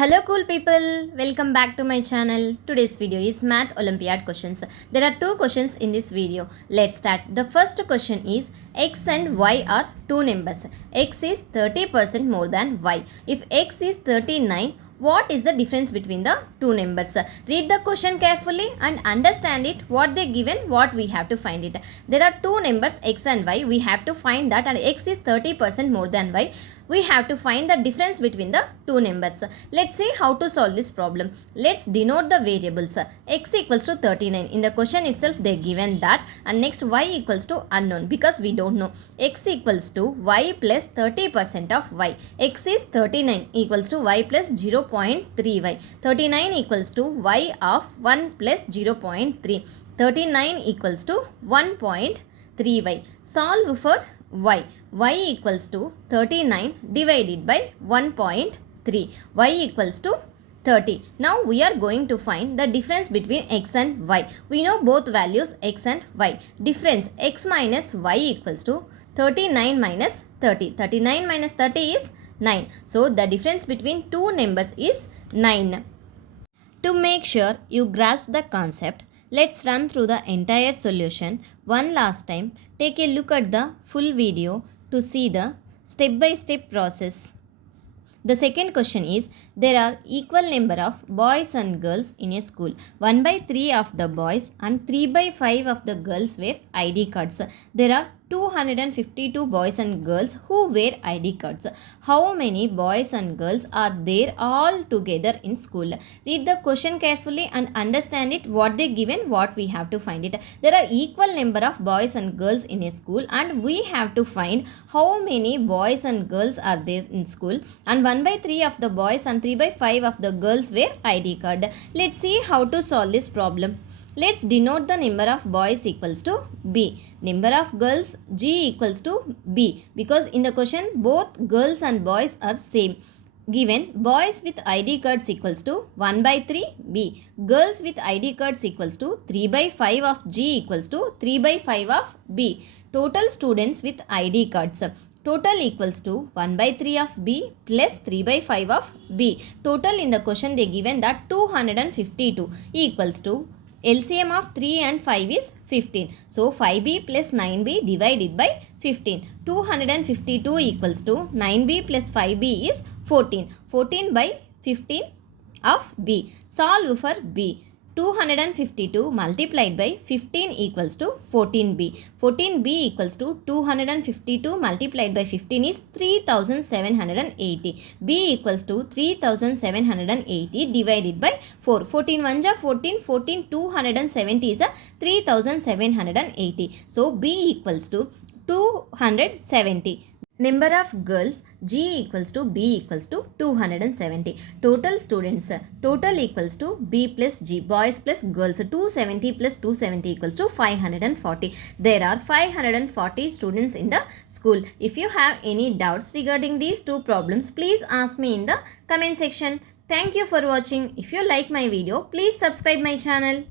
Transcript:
Hello cool people, welcome back to my channel. Today's video is Math Olympiad questions. There are two questions in this video. Let's start. The first question is x and y are two numbers. X is 30% more than y. If x is 39, what is the difference between the two numbers? Read the question carefully and understand it. What they given, what we have to find it. There are two numbers x and y. We have to find that, and x is 30% more than y. We have to find the difference between the two numbers. Let's see how to solve this problem. Let's denote the variables. X equals to 39. In the question itself they given that, and next y equals to unknown because we don't know. X equals to y plus 30% of y. X is 39 equals to y plus 0.3y. 39 equals to y of 1 plus 0.3. 39 equals to 1.3y. Solve for y. Y equals to 39 divided by 1.3. Y equals to 30. Now we are going to find the difference between x and y. We know both values x and y. Difference x minus y equals to 39 minus 30. 39 minus 30 is 9. So the difference between two numbers is 9. To make sure you grasp the concept, let's run through the entire solution one last time. Take a look at the full video to see the step-by-step process. The second question is, there are equal number of boys and girls in a school. 1/3 of the boys and 3/5 of the girls wear ID cards. There are 252 boys and girls who wear ID cards. How many boys and girls are there all together in school? Read the question carefully and understand it. What they given, what we have to find it. There are equal number of boys and girls in a school, and we have to find how many boys and girls are there in school. And 1/3 of the boys and 3/5 of the girls wear ID card. Let's see how to solve this problem. Let's denote the number of boys equals to B. Number of girls G equals to B, because in the question both girls and boys are same. Given boys with ID cards equals to 1/3 B. Girls with ID cards equals to 3/5 of G equals to 3/5 of B. Total students with ID cards. Total equals to 1/3 of B plus 3/5 of B. Total in the question they given that 252 equals to LCM of 3 and 5 is 15. So 5B plus 9B divided by 15. 252 equals to 9B plus 5B is 14. 14 by 15 of B. Solve for B. 252 multiplied by 15 equals to 14b. 14b equals to 252 multiplied by 15 is 3780. b equals to 3780 divided by 4. 14 1 ja 14. 14 270 is a 3780. So b equals to 270. Number of girls G equals to B equals to 270. Total students total equals to B plus G. Boys plus girls 270 plus 270 equals to 540. There are 540 students in the school. If you have any doubts regarding these two problems, please ask me in the comment section. Thank you for watching. If you like my video, please subscribe my channel.